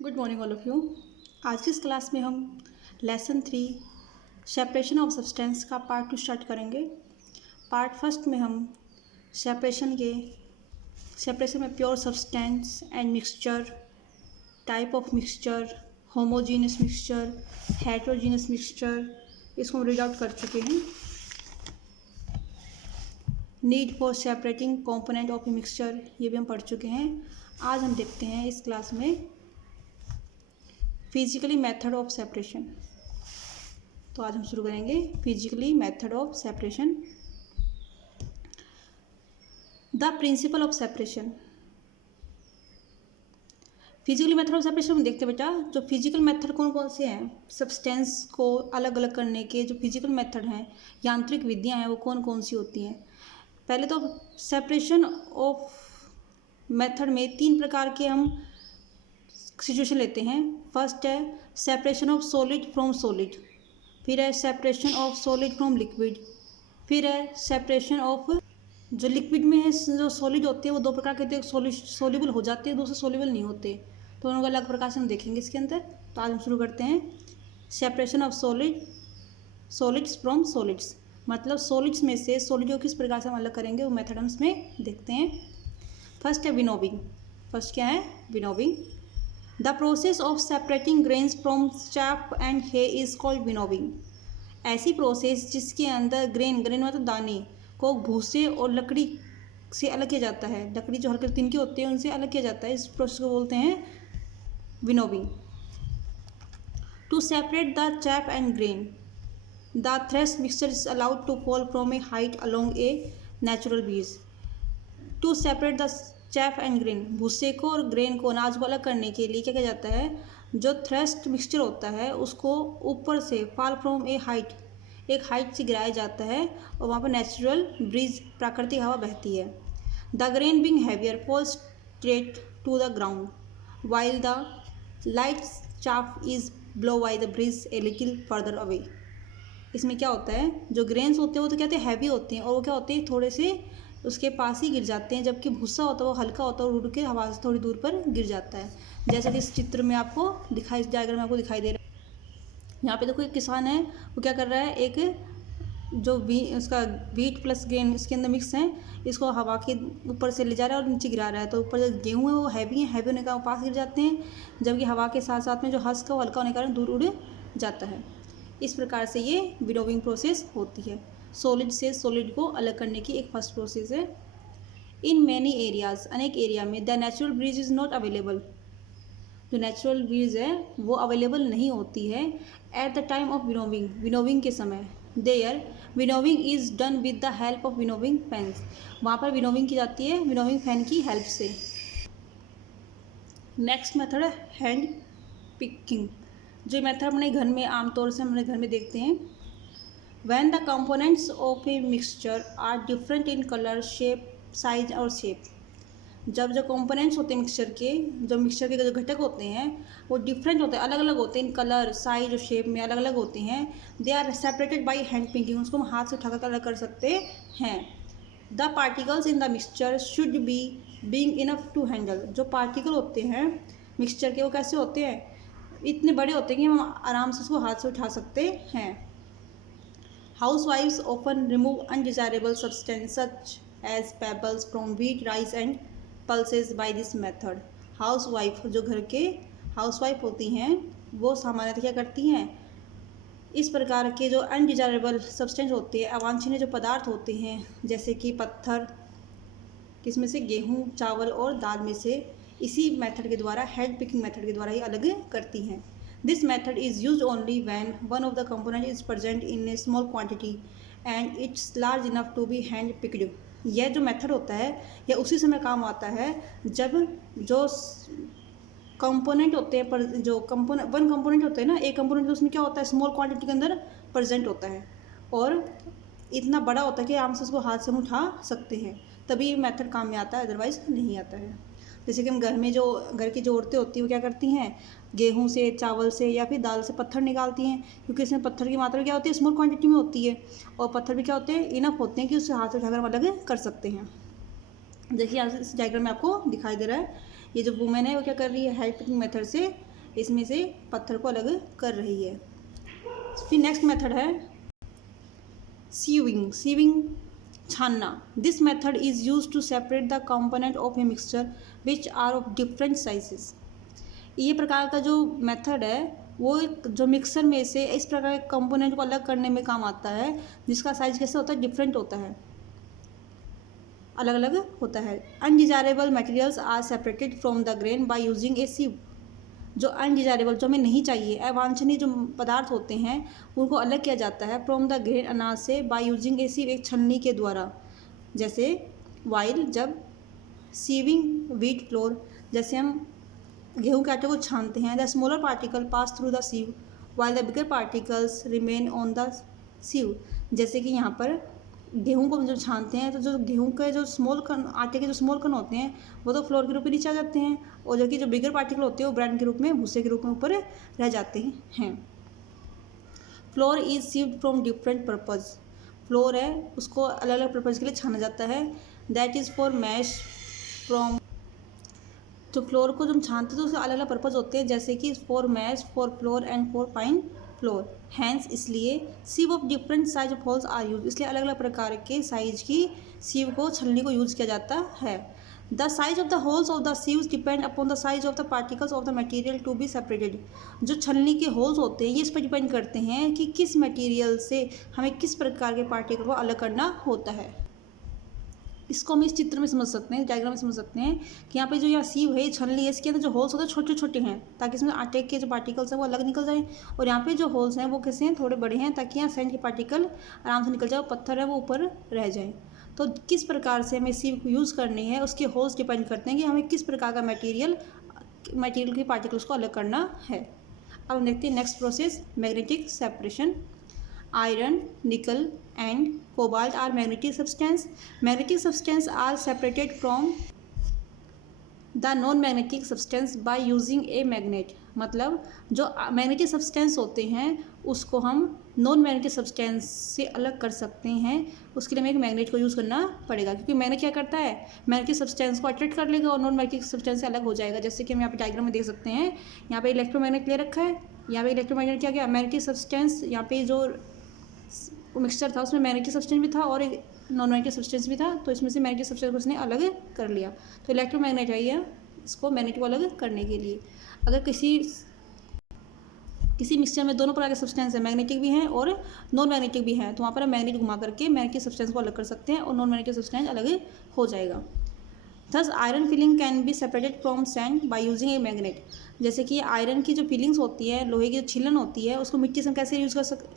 Good morning all of you. आज की इस क्लास में हम लेसन 3 सेपरेशन ऑफ सब्सटेंस का पार्ट 2 स्टार्ट करेंगे। पार्ट फर्स्ट में हम सेपरेशन में pure substance and mixture, type of mixture, homogeneous mixture, heterogeneous mixture, इसको हम रीड आउट कर चुके हैं। Need for separating component of a mixture, ये भी हम पढ़ चुके हैं। आज हम देखते हैं इस क्लास में फिजिकली मेथड ऑफ सेपरेशन। तो आज हम शुरू करेंगे physically method of separation. The principle of separation. Physically method of separation हम देखते हैं बेटा, जो फिजिकल मेथड कौन कौन से हैं, सब्सटेंस को अलग अलग करने के जो फिजिकल मेथड हैं, यांत्रिक विधियां हैं, वो कौन कौन सी होती हैं। पहले तो सेपरेशन ऑफ मेथड में 3 प्रकार के हम सिचुएशन लेते हैं। फर्स्ट है separation of solid from solid, फिर है separation of solid from liquid, फिर है सेपरेशन ऑफ जो लिक्विड में है, जो सॉलिड होते हैं वो 2 प्रकार के होते हैं, सोल्यूबल हो जाते हैं, दूसरे सोल्यूबल नहीं होते, तो उनको अलग प्रकार से हम देखेंगे इसके अंदर। तो आज हम शुरू करते हैं separation of solids from solids, मतलब सॉलिड्स में से सॉलिड को किस प्रकार से हम अलग करेंगे वो मेथड हम इसमें देखते हैं। फर्स्ट है विनोविंग। फर्स्ट क्या है? Winnowing. The process of separating grains from chaff and hay is called winnowing. ऐसी प्रोसेस जिसके अंदर ग्रेन मतलब दाने को भूसे और लकड़ी से अलग किया जाता है, लकड़ी जो हल्के तिनके होते हैं उनसे अलग किया जाता है, इस प्रोसेस को बोलते हैं winnowing. To separate the chaff and grain, the thresh mixture is allowed to fall from a height along a natural breeze. To separate the chaff and grain, भूसे को और ग्रेन को, अनाज को अलग करने के लिए क्या किया जाता है, जो थ्रेस्ड मिक्सचर होता है उसको ऊपर से फॉल फ्रॉम ए हाइट, एक हाइट से गिराया जाता है और वहाँ पर नेचुरल ब्रीज, प्राकृतिक हवा बहती है। The grain being heavier falls straight to the ground while the light chaff is blow by the breeze a little further away. इसमें क्या होता है, जो ग्रेन्स होते हैं वो तो क्या होते हैं, हैवी होते हैं, और वो क्या होते हैं, थोड़े से उसके पास ही गिर जाते हैं, जबकि भूसा होता है वो हल्का होता है और उड़ के हवा से थोड़ी दूर पर गिर जाता है, जैसा कि इस चित्र में आपको दिखाई, डायग्राम में आपको दिखाई दे रहा है। यहाँ पे देखो एक किसान है, वो क्या कर रहा है, एक जो उसका व्हीट प्लस ग्रेन इसके अंदर मिक्स है, इसको हवा के ऊपर से ले जा रहा है और नीचे गिरा रहा है। तो ऊपर जो गेहूँ है वो हैवी है, हैवी होने का पास गिर जाते हैं, जबकि हवा के साथ साथ में जो हस्क है वो हल्का होने के कारण दूर उड़ जाता है। इस प्रकार से ये विनोविंग प्रोसेस होती है। सॉलिड से सॉलिड को अलग करने की एक फर्स्ट प्रोसेस है। इन मैनी एरियाज, अनेक एरिया में the natural breeze is not available, जो नेचुरल ब्रीज है वो अवेलेबल नहीं होती है at the time of winnowing, winnowing के समय। There winnowing is done with the help of winnowing fans, वहाँ पर विनोविंग की जाती है विनोविंग फैन की हेल्प से। नेक्स्ट मेथड है हैंड पिकिंग, जो मेथड अपने घर में आमतौर से हमारे घर में देखते हैं। When the components of a mixture are different in color, shape, size और shape, जब जो components होते हैं मिक्सचर के, जो मिक्सचर के जो घटक होते हैं वो डिफरेंट होते हैं, अलग अलग होते हैं, इन कलर, साइज और शेप में अलग अलग होते हैं। They are separated by hand picking, उसको हम हाथ से उठाकर अलग कर सकते हैं। The particles in the mixture should be being enough to handle, जो पार्टिकल होते हैं मिक्सचर के वो कैसे होते हैं, इतने बड़े होते हैं कि हम आराम से उसको हाथ से उठा सकते हैं। Housewives often remove undesirable substances such as pebbles from wheat, rice and pulses by this method. Housewife, जो घर के हाउसवाइफ होती हैं वो सामान्यतः क्या करती हैं, इस प्रकार के जो अनडिजायरेबल सब्सटेंस होते हैं, अवांछनीय जो पदार्थ होते हैं, जैसे कि पत्थर, किसमें से, गेहूँ, चावल और दाल में से, इसी मेथड के द्वारा, हैंड पिकिंग मेथड के द्वारा ही अलग करती हैं। This method is used only when one of the component is present in a small quantity and it's large enough to be hand picked. यह जो मेथड होता है यह उसी समय काम आता है जब जो कंपोनेंट होते हैं, पर जो वन कंपोनेंट होते हैं ना, एक कंपोनेंट उसमें क्या होता है, स्मॉल क्वांटिटी के अंदर प्रेजेंट होता है और इतना बड़ा होता है कि आराम से उसको हाथ से हम उठा सकते हैं, तभी ये मेथड काम में आता है, अदरवाइज नहीं आता है। जैसे कि हम घर की जो औरतें होती हैं वो क्या करती हैं, गेहूं से, चावल से या फिर दाल से पत्थर निकालती हैं, क्योंकि इसमें पत्थर की मात्रा क्या होती है, स्मॉल क्वांटिटी में होती है, और पत्थर भी क्या होते हैं, इनफ होते हैं कि उससे हाथ से उठाकर हम अलग कर सकते हैं। देखिए इस डायग्राम में आपको दिखाई दे रहा है, ये जो वुमेन है वो क्या कर रही है, हैंड पिकिंग मेथड से इसमें से पत्थर को अलग कर रही है। फिर नेक्स्ट मेथड है सीविंग छानना। This method is use to separate the component of a mixture which are of different sizes. ये प्रकार का जो मेथड है वो जो मिक्सर में से इस प्रकार के कंपोनेंट को अलग करने में काम आता है, जिसका साइज कैसे होता है, डिफरेंट होता है, अलग अलग होता है। Undesirable materials are separated from the grain by using a sieve. जो अनडिजायरेबल, जो हमें नहीं चाहिए, अवांछनीय जो पदार्थ होते हैं उनको अलग किया जाता है फ्रॉम द ग्रेन अनाज से बाय यूजिंग ए सीव, एक छलनी के द्वारा। जैसे वाइल जब सीविंग व्हीट फ्लोर, जैसे हम गेहूं के आटे को छानते हैं, the smaller particle pass through the सीव while the bigger particles remain on the सीव। जैसे कि यहाँ पर गेहूं को जब छानते हैं तो जो गेहूं के जो स्मॉल कण, आटे के जो स्मॉल कण होते हैं वो तो फ्लोर के रूप में नीचे आ जाते हैं, और जबकि जो बिगर पार्टिकल होते हैं वो ब्रांड के रूप में, भूसे के रूप में ऊपर रह जाते हैं। Flour is sieved from different purpose. Flour है उसको अलग अलग पर्पज़ के लिए छाना जाता है। That is for mesh from, तो फ्लोर को जब छानते हैं तो उसके अलग अलग पर्पज़ होते हैं, जैसे कि for mash, for flour and for fine flour. Hence इसलिए sieve of different size of holes are use, इसलिए अलग अलग प्रकार के साइज की सीव को छलनी को यूज किया जाता है। The size of the holes of the sieves depend upon the size of the particles of the material to be separated. जो छलनी के होल्स होते हैं ये इस पर डिपेंड करते हैं कि किस मटेरियल से हमें किस प्रकार के पार्टिकल को अलग करना होता है। इसको हम इस चित्र में समझ सकते हैं, डायग्राम में समझ सकते हैं कि यहाँ पे जो यहाँ सीव है, छलनी है, इसके अंदर जो होल्स होते हैं छोटे छोटे हैं ताकि इसमें आटे के जो पार्टिकल्स हैं वो अलग निकल जाएं, और यहाँ पे जो होल्स हैं वो कैसे हैं, थोड़े बड़े हैं ताकि यहाँ सैंड के पार्टिकल आराम से निकल जाए, पत्थर है वो ऊपर रह जाए। तो किस प्रकार से हमें सीव को यूज़ करनी है उसके होल्स डिपेंड करते हैं कि हमें किस प्रकार का मटीरियल के पार्टिकल्स को अलग करना है। अब देखते हैं next process, magnetic separation. Iron, nickel and cobalt are magnetic substance. Magnetic substance are separated from the non-magnetic substance by using a magnet. मतलब जो मैग्नेटिक सब्सटेंस होते हैं उसको हम नॉन मैग्नेटिक सब्सटेंस से अलग कर सकते हैं, उसके लिए हमें एक मैग्नेट को यूज़ करना पड़ेगा, क्योंकि मैग्नेट क्या करता है, मैग्नेटिक सब्सटेंस को अट्रैक्ट कर लेगा और नॉन मैग्नेटिक सब्सटेंस से अलग हो जाएगा। जैसे कि हम यहाँ पे डायग्राम में देख सकते हैं, यहाँ पे इलेक्ट्रोमैग्नेट ले रखा है, यहाँ पे इलेक्ट्रोमैग्नेट क्या गया, मैग्नेटिक सब्सटेंस, यहाँ पे जो मिक्सचर था उसमें मैग्नेटिक सब्सटेंस भी था और एक नॉन मैग्नेटिक सब्सटेंस भी था, तो इसमें से मैग्नेटिक सब्सटेंस को उसने अलग कर लिया। तो इलेक्ट्रोमैग्नेट है ये, इसको मैग्नेट को अलग करने के लिए। अगर किसी मिक्सचर में दोनों प्रकार के सब्सटेंस है, मैग्नेटिक भी हैं और नॉन मैग्नेटिक भी हैं, तो वहाँ पर हम मैग्नेट घुमा करके मैग्नेटिक सब्सटेंस को अलग कर सकते हैं और नॉन मैग्नेटिक सब्सटेंस अलग हो जाएगा। Thus iron filling can be separated from sand bye using a magnet. जैसे कि आयरन की जो फिलिंग्स होती है, लोहे की जो छिलन होती है, उसको मिट्टी से हम कैसे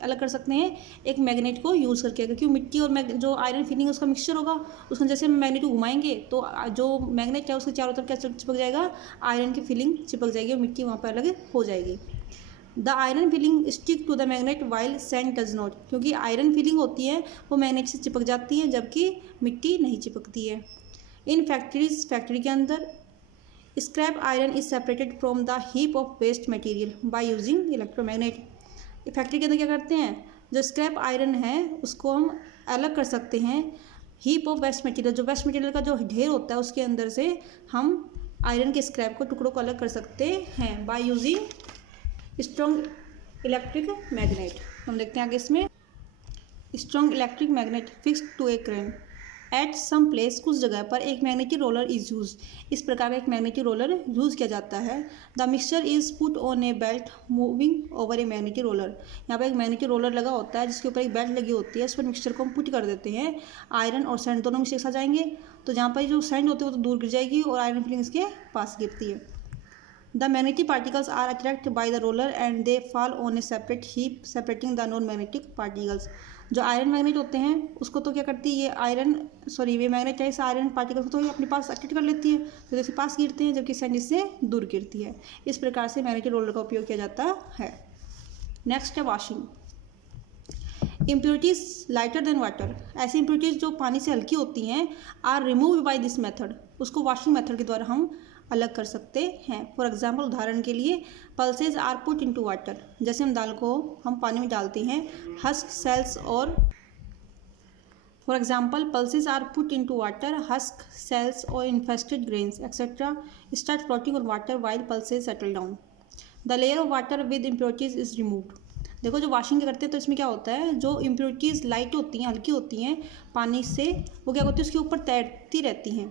अलग कर सकते हैं, एक मैग्नेट को यूज़ करके। क्योंकि मिट्टी और जो आयरन फिलिंग है उसका मिक्सचर होगा, उसको जैसे हम मैग्नेट को घुमाएंगे तो जो मैग्नेट है उसके चारों तरफ क्या चिपक जाएगा, आयरन की फिलिंग चिपक जाएगी और मिट्टी वहाँ पर अलग हो जाएगी। The iron filing stick to the magnet while sand does not. क्योंकि आयरन फिलिंग होती है वो मैग्नेट से चिपक जाती है जबकि मिट्टी नहीं चिपकती है। इन फैक्ट्रीज, फैक्ट्री के अंदर scrap iron is separated from the heap of waste material by using electromagnet. Factory के अंदर क्या करते हैं, जो स्क्रैप आयरन है उसको हम अलग कर सकते हैं हीप ऑफ वेस्ट मटेरियल, जो वेस्ट मटेरियल का जो ढेर होता है उसके अंदर से हम आयरन के स्क्रैप को, टुकड़ों को अलग कर सकते हैं by using strong electric magnet. हम देखते हैं आगे इसमें, strong electric magnet fix to a crane at some place, कुछ जगह पर एक मैग्नेटिक रोलर इज यूज। इस प्रकार का एक मैग्नेटिक रोलर यूज़ किया जाता है। The mixture is put on A belt moving over a magnetic roller. यहाँ पर एक मैग्नेटिक रोलर लगा होता है जिसके ऊपर एक बेल्ट लगी होती है, इस पर मिक्सचर को हम पुट कर देते हैं। आयरन और सैंड दोनों मिक्सचर आ जाएंगे, तो जहाँ पर जो सैंड होती है वो तो दूर गिर जाएगी और आयरन फिलिंग इसके पास गिरती है। The magnetic particles are attract by the roller and they fall on a separate heap separating the non magnetic particles. जो आयरन मैग्नेट होते हैं उसको तो क्या करती है, ये मैग्नेट है, इस आयरन पार्टिकल्स को तो ये अपने पास अट्रैक्ट कर लेती है, तो जैसे पास गिरते हैं, जबकि सैंड इससे दूर गिरती है। इस प्रकार से मैग्नेटिक रोलर का उपयोग किया जाता है। नेक्स्ट है washing. Impurities lighter than water. ऐसी इम्प्योरिटीज जो पानी से हल्की होती हैं are remove by this method, उसको वॉशिंग मेथड के द्वारा हम अलग कर सकते हैं। फॉर एग्जाम्पल, उदाहरण के लिए, pulses are put into water. जैसे हम दाल को हम पानी में डालते हैं, हस्क सेल्स और for example pulses are put into water, husk cells और infested grains etcetera start floating on water while pulses settle down. The layer of water with impurities is removed. देखो जो वॉशिंग करते हैं तो इसमें क्या होता है, जो इम्प्योरिटीज़ लाइट होती हैं, हल्की होती हैं पानी से, वो क्या होती है उसके ऊपर तैरती रहती हैं।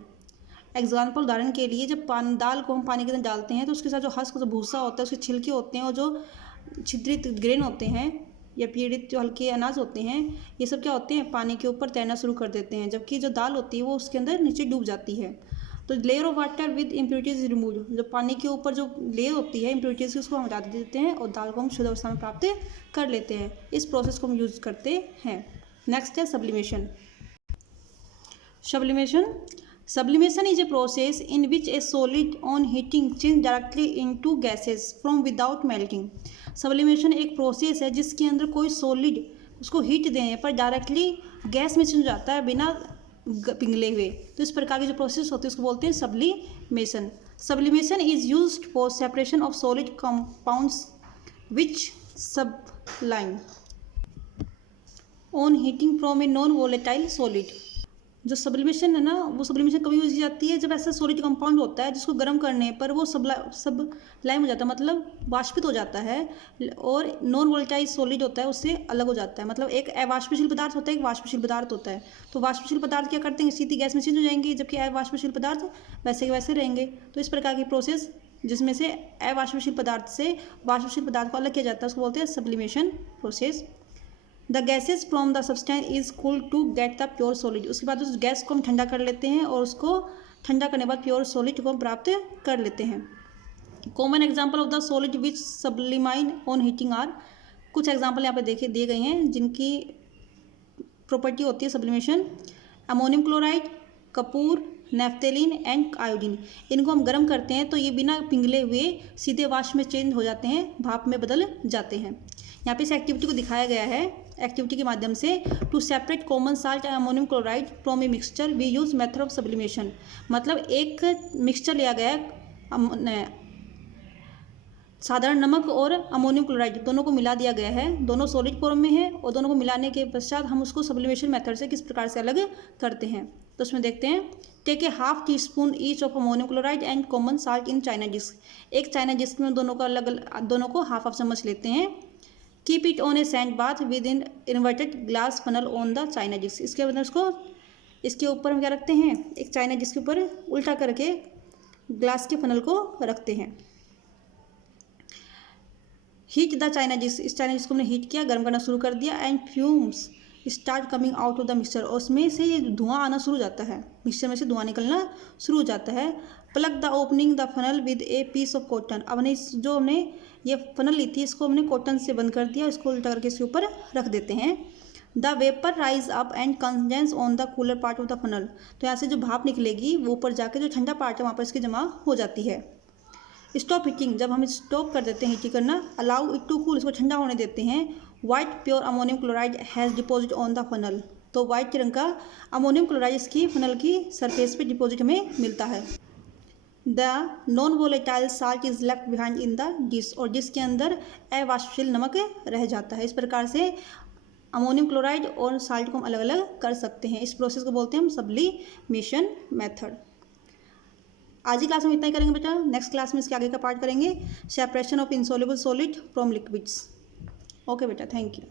एग्जाम्पल उदाहरण के लिए जब दाल को हम पानी के अंदर डालते हैं तो उसके साथ जो हस्क जो भूसा होता है, उसके छिलके होते हैं और जो छिद्रित ग्रेन होते हैं या पीड़ित जो हल्के अनाज होते हैं, ये सब क्या होते हैं पानी के ऊपर तैरना शुरू कर देते हैं, जबकि जो दाल होती है वो उसके अंदर नीचे डूब जाती है। तो layer of water with impurities remove, जो पानी के ऊपर जो लेयर होती है इम्प्योरिटीज की उसको हम हटा देते हैं और दाल को हम शुद्ध अवस्था में प्राप्त कर लेते हैं। इस प्रोसेस को हम यूज करते हैं। नेक्स्ट है sublimation. Sublimation is a process in which a solid on heating change directly into gases from without melting. Sublimation एक प्रोसेस है जिसके अंदर कोई सॉलिड उसको हीट देने पर डायरेक्टली गैस में चेंज हो जाता है बिना पिघले हुए। तो इस प्रकार की जो प्रोसेस होती है उसको बोलते हैं sublimation. Sublimation is used for separation of solid compounds which सबलाइन on heating from a non volatile solid. जो सब्लिमेशन है ना, वो सब्लिमेशन कभी यूज की जाती है जब ऐसा सॉलिड कंपाउंड होता है जिसको गर्म करने पर वो सबलाइम हो जाता है, मतलब वाष्पित हो जाता है, और नॉन वोलेटाइल सॉलिड होता है उससे अलग हो जाता है। मतलब एक अवाष्पशील पदार्थ होता है, एक वाष्पशील पदार्थ होता है। तो वाष्पशील पदार्थ क्या करते हैं, सीधी गैस में चेंज हो जाएंगे, जबकि अवाष्पशील पदार्थ वैसे के वैसे रहेंगे। तो इस प्रकार की प्रोसेस जिसमें से अवाष्पशील पदार्थ से वाष्पशील पदार्थ को अलग किया जाता है उसको बोलते हैं sublimation process. The gases from the substance is cooled to get the pure solid. उसके बाद उस गैस को हम ठंडा कर लेते हैं और उसको ठंडा करने के बाद प्योर सॉलिड को हम प्राप्त कर लेते हैं। Common example of the solid which sublime on heating are, कुछ एग्जाम्पल यहाँ पे दिए गए हैं जिनकी प्रॉपर्टी होती है सब्लिमेशन। अमोनियम क्लोराइड, कपूर, नेफ्थेलिन एंड आयोडीन। इनको हम गर्म करते हैं तो ये बिना पिघले हुए सीधे वाष्प में चेंज हो जाते हैं, भाप में बदल जाते हैं। यहाँ पे इस एक्टिविटी को दिखाया गया है। एक्टिविटी के माध्यम से to separate common salt and ammonium chloride from a mixture we use method of sublimation. मतलब एक मिक्सचर लिया गया है, साधारण नमक और अमोनियम क्लोराइड दोनों को मिला दिया गया है, दोनों सॉलिड फॉर्म में है, और दोनों को मिलाने के पश्चात हम उसको सब्लिमेशन मेथड से किस प्रकार से अलग करते हैं। तो उसमें देखते हैं, take a half teaspoon each of ammonium chloride and common salt in china disc. एक चाइना डिस्क में दोनों को हाफ चम्मच लेते हैं। Keep it on a sand bath within inverted glass funnel on the china disc. इसके बाद उसको इसके ऊपर हम क्या रखते हैं, एक चाइना डिस्क के ऊपर उल्टा करके ग्लास के फनल को रखते हैं। हीट द चाइना डिस्क, इस चाइना डिस्क को हमने हीट किया, गर्म करना शुरू कर दिया। And fumes start coming out of the mixture, और उसमें से ये धुआं आना शुरू हो जाता है, मिक्सचर में से धुआं निकलना शुरू हो जाता है। Plug the opening the funnel with a piece of cotton. अब हमने ये फनल ली थी, इसको हमने कॉटन से बंद कर दिया, इसको उल्टा करके इसके ऊपर रख देते हैं। The vapour rise up and condense on the cooler part of the funnel. तो यहाँ से जो भाप निकलेगी वो ऊपर जाके जो ठंडा पार्ट है वहाँ पर इसकी जमा हो जाती है। स्टॉप हीटिंग, जब हम स्टॉप कर देते हैं हीटिंग करना। अलाउ इट टू कूल, इसको ठंडा होने देते हैं। White pure ammonium chloride has deposit on the funnel. तो वाइट रंग का अमोनियम क्लोराइड इसकी फनल की सरफेस पे डिपॉजिट हमें मिलता है। The non volatile salt is left behind in the dish, और डिश के अंदर अवाष्पशील नमक रह जाता है। इस प्रकार से अमोनियम क्लोराइड और साल्ट को हम अलग अलग कर सकते हैं। इस प्रोसेस को बोलते हैं हम सब्लिमेशन मेथड। आज ही क्लास में इतना ही करेंगे बेटा। नेक्स्ट क्लास में इसके आगे का पार्ट करेंगे, separation of insoluble solid from liquids. Okay बेटा, थैंक यू।